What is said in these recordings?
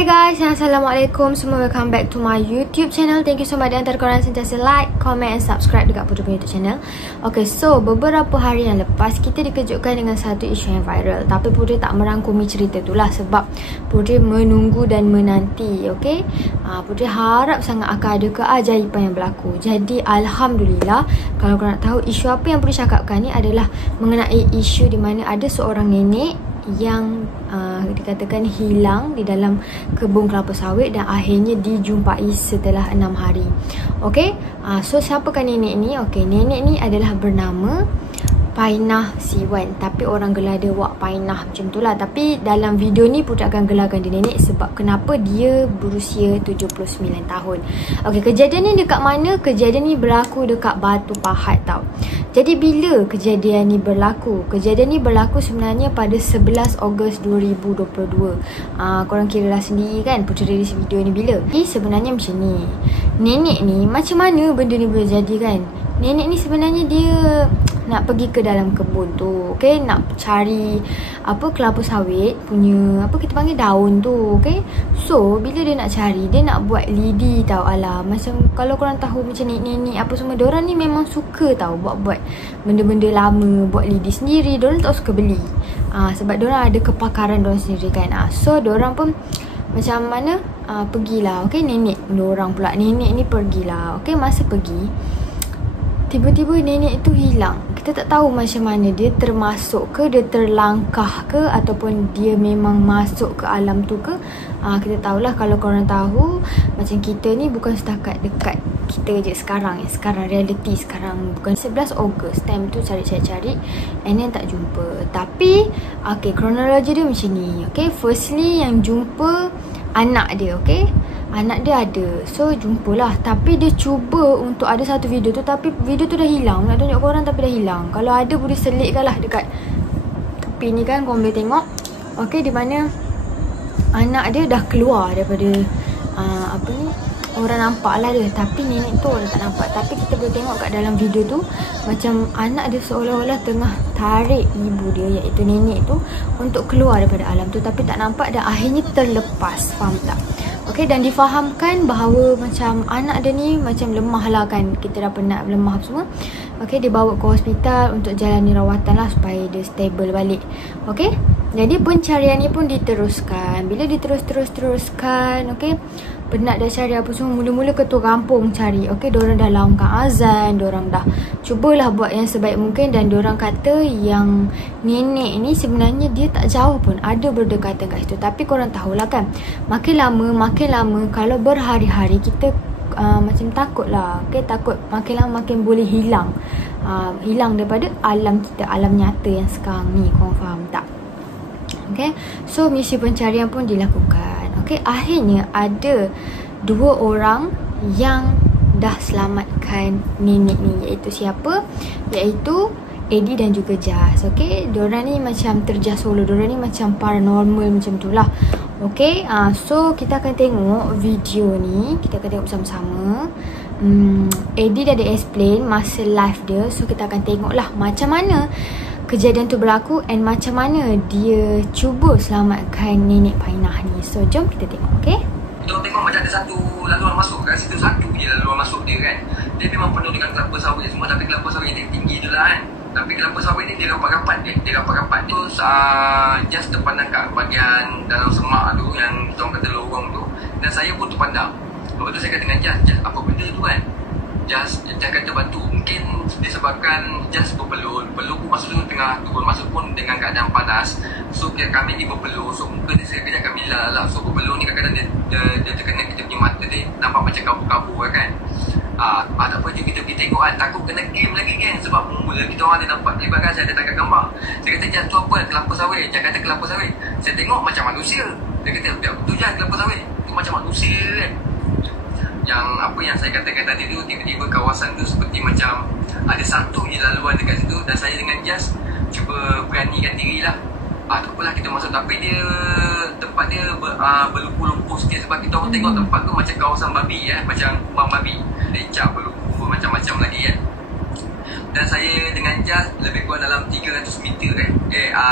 Hi guys, Assalamualaikum semua. Welcome back to my YouTube channel. Thank you so much. Dan antara korang sentiasa like, comment and subscribe dekat Putri punya YouTube channel. Okay, so beberapa hari yang lepas kita dikejutkan dengan satu isu yang viral. Tapi Putri tak merangkumi cerita itulah sebab Putri menunggu dan menanti. Okay, Putri harap sangat akan ada keajaiban yang berlaku. Jadi Alhamdulillah, kalau korang nak tahu isu apa yang Putri cakapkan ni adalah mengenai isu di mana ada seorang nenek yang dikatakan hilang di dalam kebun kelapa sawit dan akhirnya dijumpai setelah 6 hari. Okey, so siapakah nenek ni? Okey, nenek ni adalah bernama Painah Siwan, tapi orang gelar dia Wak Painah macam tu lah. Tapi dalam video ni Putri akan gelarkan dia nenek sebab kenapa dia berusia 79 tahun. Okey, kejadian ni dekat mana? Kejadian ni berlaku dekat Batu Pahat tau. Jadi bila kejadian ni berlaku? Kejadian ni berlaku sebenarnya pada 11 Ogos 2022. Korang kira lah sendiri kan Putri release video ni bila. Jadi sebenarnya macam ni. Nenek ni macam mana benda ni boleh jadi kan? Nenek ni sebenarnya dia nak pergi ke dalam kebun tu, okay? Nak cari apa kelapa sawit punya apa kita panggil daun tu, okay? So bila dia nak cari, dia nak buat lidi tau. Alah, macam kalau korang tahu macam nenek-nenek apa semua, diorang ni memang suka tau buat benda-benda lama, buat lidi sendiri. Diorang tak suka beli, sebab diorang ada kepakaran diorang sendiri kan. So diorang pun macam mana pergilah, okay? Nenek diorang pula, nenek ni pergilah, okay? Masa pergi, tiba-tiba nenek tu hilang. Kita tak tahu macam mana dia termasuk ke, dia terlangkah ke, ataupun dia memang masuk ke alam tu ke. Kita tahulah, kalau korang tahu macam kita ni bukan setakat dekat kita je sekarang. Sekarang reality sekarang bukan 11 Ogos time tu cari-cari and then tak jumpa. Tapi okay, kronologi dia macam ni. Okay, firstly yang jumpa anak dia, okay? Anak dia ada, so jumpalah. Tapi dia cuba untuk ada satu video tu, tapi video tu dah hilang. Nak tunjuk korang tapi dah hilang. Kalau ada boleh selitkan lah dekat tepi ni kan, korang boleh tengok. Okay, di mana anak dia dah keluar daripada apa ni, orang nampak lah dia, tapi nenek tu orang tak nampak. Tapi kita boleh tengok kat dalam video tu macam anak dia seolah-olah tengah tarik ibu dia, iaitu nenek tu, untuk keluar daripada alam tu, tapi tak nampak dan akhirnya terlepas. Faham tak? Okay, dan difahamkan bahawa macam anak dia ni macam lemah lah kan. Kita dah penat lemah semua. Okay, dia bawa ke hospital untuk jalani rawatan lah supaya dia stable balik. Okay, jadi pencarian ni pun diteruskan. Bila diteruskan, okay, penat dah cari apa semua. Mula-mula ketua kampung cari. Okay, diorang dah laungkan azan, diorang dah cubalah buat yang sebaik mungkin. Dan diorang kata yang nenek ni sebenarnya dia tak jauh pun, ada berdekatan kat situ. Tapi korang tahulah kan, makin lama kalau berhari-hari kita macam takut lah, okay? Takut makin lama makin boleh hilang, hilang daripada alam kita, alam nyata yang sekarang ni. Korang faham tak? Okay, so misi pencarian pun dilakukan. Okay, akhirnya ada 2 orang yang dah selamatkan nenek ni, iaitu siapa? Iaitu Eddie dan juga Jas. Okay, diorang ni macam terjah solo, diorang ni macam paranormal macam tu lah. Okay, so kita akan tengok video ni, kita akan tengok bersama-sama. Eddie dah ada explain masa live dia, so kita akan tengok lah macam mana kejadian tu berlaku and macam mana dia cuba selamatkan nenek Painah ni. So jom kita tengok, okay? Kita tengok macam ada satu laluan masuk kat situ, satu je laluan masuk dia kan. Dia memang penuh dengan kelapa sawit semua, tapi kelapa sawit dia tinggi tu lah kan. Tapi kelapa sawit ni dia rapat-rapat, dia rapat-rapat. Terus just terpandang kat bahagian dalam semak tu yang kita orang kata lorong tu. Dan saya pun terpandang. Lepas tu saya kata dengan Jas, apa benda tu kan? Jas kata batu. Mungkin disebabkan Jas berpeluh. Peluh pun masa tu tengah turun masuk pun dengan keadaan panas. So kami ni berpeluh. So muka dia sekejap kami lalap. So berpeluh ni kadang-kadang dia terkena kita punya mata dia, nampak macam kabur-kabur kan. Tak apa, jom kita pergi tengok kan. Takut kena game lagi kan. Sebab mula kita orang dia nampak terlibat kan. Saya ada tangkap gambar. Saya kata, Jas tu apa? Kelapa sawit. Jas kata kelapa sawit. Saya tengok macam manusia. Dia kata, betul Jas, kelapa sawit tu macam manusia kan. Yang apa yang saya katakan tadi tu, tiba-tiba kawasan tu seperti macam ada satu je laluan dekat situ. Dan saya dengan Jas cuba beranikan diri lah. Tak apalah, kita masuk. Tapi dia tempat dia berlumpur-lumpur sikit. Sebab kita orang tengok tempat tu macam kawasan babi macam kubang babi, lecak, berlumpur, macam-macam lagi kan. Dan saya dengan Jas lebih kurang dalam 300 meter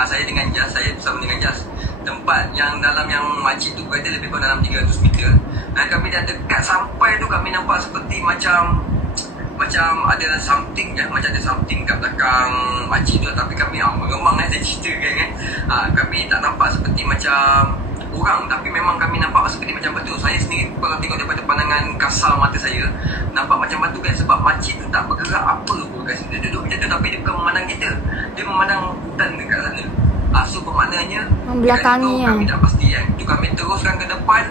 saya dengan Jas, saya bersama dengan Jas tempat yang dalam yang makcik tu berada lebih kurang dalam 300 meter. Dan kami dah dekat sampai tu, kami nampak seperti macam ada something kan, macam ada something kat belakang makcik tu. Tapi kami meremang saya ceritakan kan. Kami tak nampak seperti macam orang, tapi memang kami nampak seperti macam batu. Saya sendiri kalau tengok daripada pandangan kasar mata saya, nampak macam batu kan, sebab makcik tu tak bergerak apa pun guys. Dia duduk macam tu, tapi dia bukan memandang kita, dia memandang hutan dekat sana. So bermaknanya membelakangi kami tak pasti kan. Tu kami teruskan ke depan.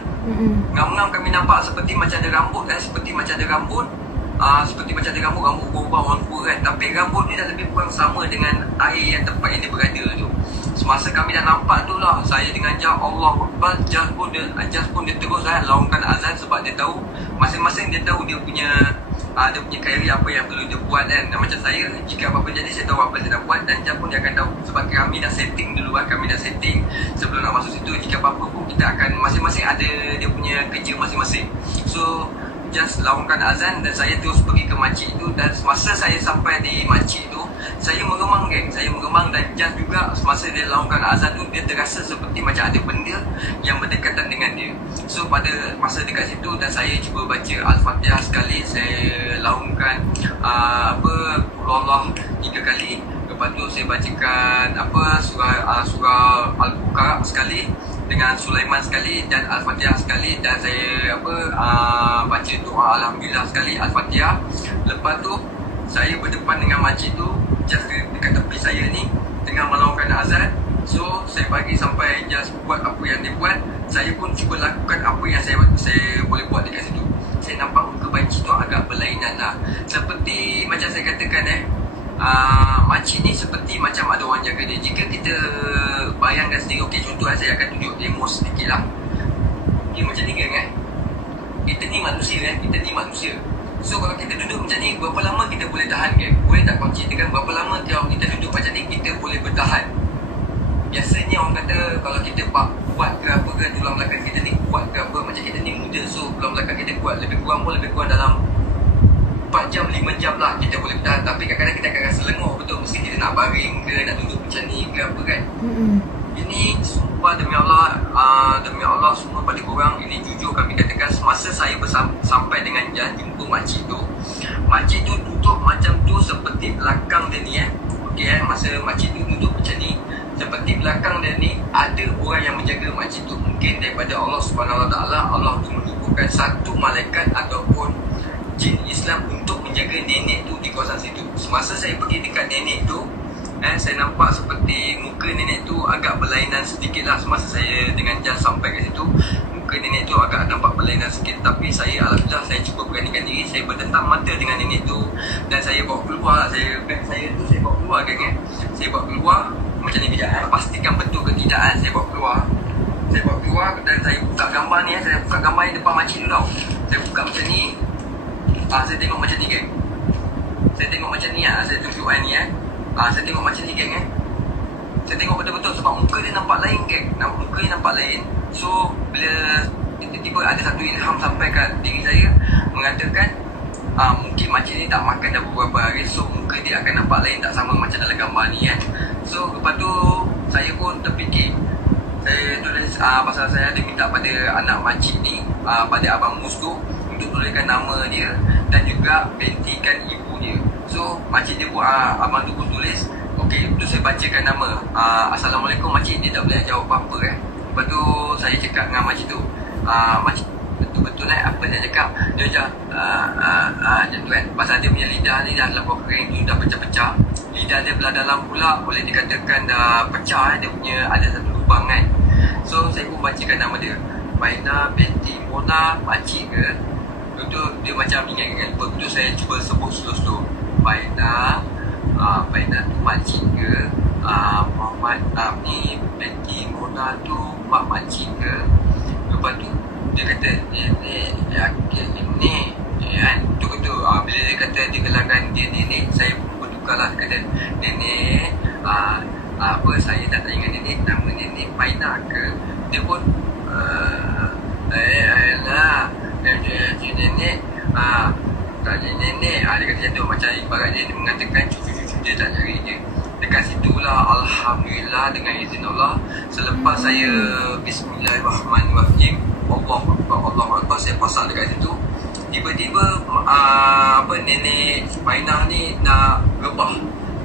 Ngam-ngam kami nampak seperti macam ada rambut kan, seperti macam ada rambut. Seperti macam ada rambut berubah warna kan. Tapi rambut ni dah lebih kurang sama dengan air yang tempat yang dia berada tu. Semasa kami dah nampak tu lah, saya dengan Jas, Allah Akbar, Jas pun dia terus laungkan azan. Sebab dia tahu, masing-masing dia tahu dia punya kriteria apa yang perlu dia buat kan. Dan macam saya, jika apa-apa jadi saya tahu apa saya nak buat. Dan Jas pun dia akan tahu, sebab kami dah setting dulu kan. Kami dah setting sebelum nak masuk situ. Jika apa-apa pun kita akan masing-masing ada dia punya kerja masing-masing. So Jas laungkan azan dan saya terus pergi ke makcik tu. Dan semasa saya sampai di makcik tu, saya meremang geng. Saya meremang dan Jas juga semasa dia laungkan azan tu, dia terasa seperti macam ada benda yang berdekatan dengan dia. So pada masa dekat situ, dan saya cuba baca Al-Fatihah sekali. Saya laungkan Allah 3 kali. Lepas tu saya bacakan surah Al-Baqarah sekali, dengan Sulaiman sekali, dan Al-Fatihah sekali. Dan saya baca doa Alhamdulillah sekali, Al-Fatihah. Lepas tu saya berdepan dengan makcik tu, Jas dekat tepi saya ni tengah melaungkan azan. So saya bagi sampai Jas buat apa yang dia buat. Saya pun cuba lakukan apa yang saya boleh buat dekat situ. Saya nampak muka makcik tu agak berlainan lah. Seperti macam saya katakan makcik ni seperti macam ada orang jaga dia. Jika kita bayangkan sendiri, okey, contoh saya akan tunjuk demo sedikit lah. Okay, macam ni kan, kita ni manusia kan, kita ni manusia. So kalau kita duduk macam ni, berapa lama kita boleh tahan kan? Boleh tak kau ceritakan berapa lama kalau kita duduk macam ni kita boleh bertahan? Biasanya orang kata kalau kita kuat ke apa ke, tulang belakang kita ni kuat ke apa, macam kita ni muda, so tulang belakang kita kuat, lebih kurang dalam 4 jam, 5 jam lah kita boleh bertahan. Tapi kadang-kadang kita akan rasa lenguh betul. Mesti kita nak baring ke, nak duduk macam ni ke apa kan. Ini sumpah demi Allah semua pada korang, ini jujur kami katakan. Semasa saya sampai dengan Jan jumpa makcik tu duduk macam tu, seperti belakang dia ni okay, masa makcik tu duduk macam ni, seperti belakang dia ni ada orang yang menjaga makcik tu. Mungkin daripada Allah Subhanahu Wa Taala, Allah tu menubuhkan satu malaikat ataupun jin Islam untuk menjaga nenek tu di kawasan situ. Semasa saya pergi dekat nenek tu, saya nampak seperti muka nenek tu agak berlainan sedikit lah. Semasa saya dengan Jas sampai ke situ, muka nenek tu agak nampak berlainan sikit. Tapi saya alhamdulillah, saya cuba beranikan diri. Saya berdentang mata dengan nenek tu dan saya bawa keluar. Saya bawa keluar kan. Saya bawa keluar macam ni bijak, pastikan betul ke tidak kan. Saya bawa keluar dan saya buka gambar ni. Saya buka gambar yang depan makcik tu tau. Saya buka macam ni. Saya tengok macam ni geng. Saya tengok macam ni saya tunjuk ni saya tengok macam ni geng Saya tengok betul-betul sebab muka dia nampak lain geng. Muka dia nampak lain. So bila tiba-tiba ada satu ilham sampai kat diri saya, mengatakan mungkin makcik ni tak makan dah beberapa hari. So muka dia akan nampak lain, tak sama macam dalam gambar ni So lepas tu saya pun terfikir. Saya tulis pasal saya ada minta pada anak makcik ni, pada Abang Mus tu, untuk tuliskan nama dia dan juga bentikan ibu dia. So makcik dia pun abang tu pun tulis. Okey, tu saya bacakan nama. Assalamualaikum makcik. Dia tak boleh jawab apa-apa Lepas tu saya cakap dengan makcik tu, makcik betul-betul apa dia cakap. Dia macam macam tu kan. Pasal dia punya lidah ni dah lepas kering tu dah pecah-pecah. Lidah dia belah dalam pula boleh dikatakan dah pecah Dia punya ada satu lubang kan. So saya pun bacakan nama dia, Baina binti Mona, makcik ke. Itu dia macam ingat-ingat. Lepas tu saya cuba sebut slow-slow. Baina tu makcik ke, Muhammad ni binti Mona tu mak makcik ke. Lepas tu dia kata nenek, yakin nenek kan. Tu bila dia kata dia gelangkan dia nenek, saya pun bertukar lah. Dia kata nenek saya tak ingat nenek, nama nenek Baina ke. Dia pun nenek tak ada nenek. Dia kata macam tu, macam ibarat dia mengatakan cucu-cucu dia tak cari dia. Dia dekat situlah alhamdulillah dengan izin Allah, selepas saya bismillahirrahmanirrahim, Allah Akbar, saya pasang dekat situ, tiba-tiba nenek Mainah ni nak gebah.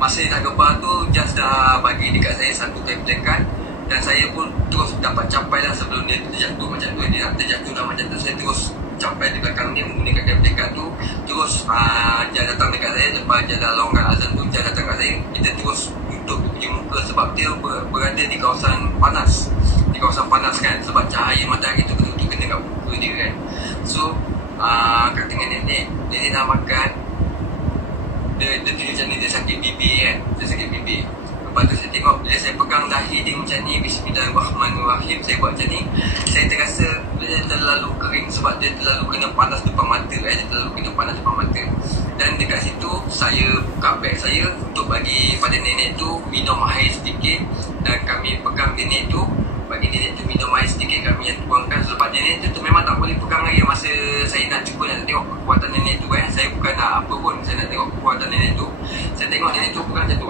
Masa nak gebah tu just dah bagi dekat saya satu tablekan, dan saya pun terus dapat capai lah sebelum dia terjatuh macam tu. Dia nak terjatuh dah macam tu, saya terus capai di belakang dia menggunakan tablekan tu. Terus dia datang dekat saya, lepas dia dah longgar azan tu, dia datang kat saya. Kita terus tutup dia punya muka sebab dia berada di kawasan panas. Di kawasan panas kan, sebab cahaya matahari tu kena kat muka dia kan. So kata dengan nenek dah makan, dia macam ni, dia sakit bibir kan, dia sakit bibir. Lepas tu saya tengok, bila saya pegang dahi dia macam ni, bismillahirrahmanirrahim, saya buat macam ni, saya terasa dia terlalu kering sebab dia terlalu kena panas depan mata dia terlalu kena panas depan mata. Dan dekat situ saya buka beg saya untuk bagi pada nenek tu minum air sedikit, dan kami pegang nenek tu, bagi nenek tu minum air sedikit, kami yang tuangkan. Sebab nenek tu memang tak boleh pegang air. Masa saya nak cuba nak tengok kekuatan nenek tu saya bukan nak apa pun, saya nak tengok kekuatan nenek tu. Saya tengok nenek tu pegang macam tu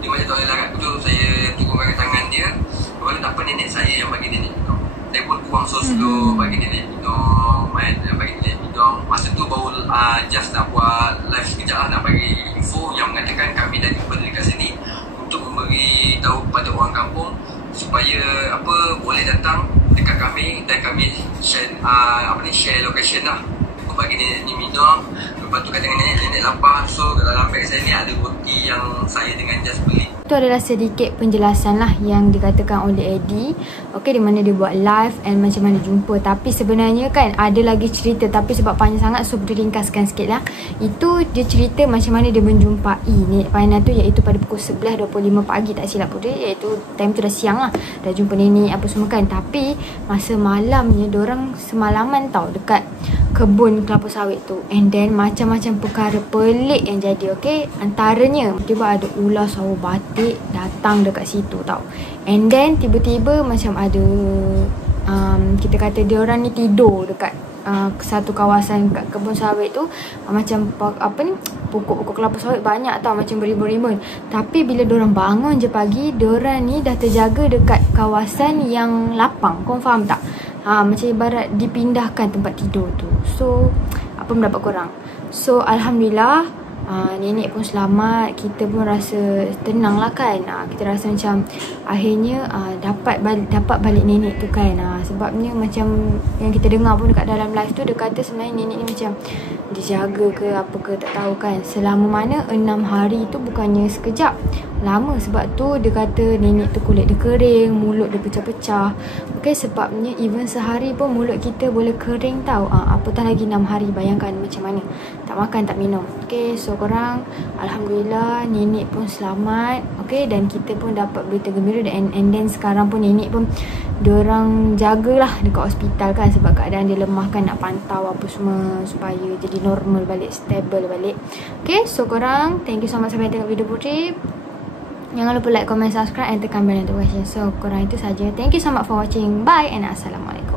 dia macam tu larat tu, saya turunkan tangan dia. Lepas tu tak apa, nenek saya yang bagi nenek minum. Saya pun tuang slow bagi nenek minum kan, bagi nenek minum. Masa tu baru just nak buat live sekejap lah, nak bagi info yang mengatakan kami dah jumpa dekat sini untuk memberi tahu kepada orang kampung supaya boleh datang dekat kami, dan kami share share location lah untuk bagi nenek ni minum. Lepas tu kata dengan nenek lapar. So dalam beg saya ni ada roti yang saya dengan Just beli. Itu adalah sedikit penjelasan lah yang dikatakan oleh Eddie. Okay, di mana dia buat live and macam mana jumpa. Tapi sebenarnya kan ada lagi cerita, tapi sebab panjang sangat, so boleh ringkaskan sikit lah. Itu dia cerita macam mana dia menjumpai nenek Mainah tu, iaitu pada pukul 11.25 pagi tak silap pun dia, iaitu time tu dah siang lah, dah jumpa nenek apa semua kan. Tapi masa malamnya diorang semalaman tau dekat kebun kelapa sawit tu, and then macam-macam perkara pelik yang jadi. Okay, antaranya tiba ada ular sawo batik datang dekat situ tau, and then tiba-tiba macam ada kita kata dia orang ni tidur dekat satu kawasan kat kebun sawit tu, macam pokok-pokok kelapa sawit banyak tau, macam berimbun-rimbun. Tapi bila diorang bangun je pagi, diorang ni dah terjaga dekat kawasan yang lapang. Kau faham tak? Macam ibarat dipindahkan tempat tidur tu. So apa pendapat korang? So alhamdulillah, nenek pun selamat. Kita pun rasa tenang lah kan. Kita rasa macam akhirnya dapat balik nenek tu kan. Sebabnya macam yang kita dengar pun dekat dalam live tu, dia kata sebenarnya nenek ni macam dijaga ke apa ke tak tahu kan. Selama mana 6 hari tu bukannya sekejap, lama. Sebab tu dia kata nenek tu kulit dia kering, mulut dia pecah-pecah. Okay, sebabnya even sehari pun mulut kita boleh kering tau. Apatah lagi 6 hari, bayangkan macam mana. Tak makan, tak minum. Okay, so korang alhamdulillah nenek pun selamat. Okay, dan kita pun dapat berita gembira. And then sekarang pun nenek pun diorang jagalah dekat hospital kan, sebab keadaan dia lemah kan, nak pantau apa semua supaya jadi normal balik, stable balik. Okay, so korang thank you so much sampai tengok video Putri. Jangan lupa like, comment, subscribe and tekan bell notification. So korang itu saja. Thank you so much for watching. Bye and assalamualaikum.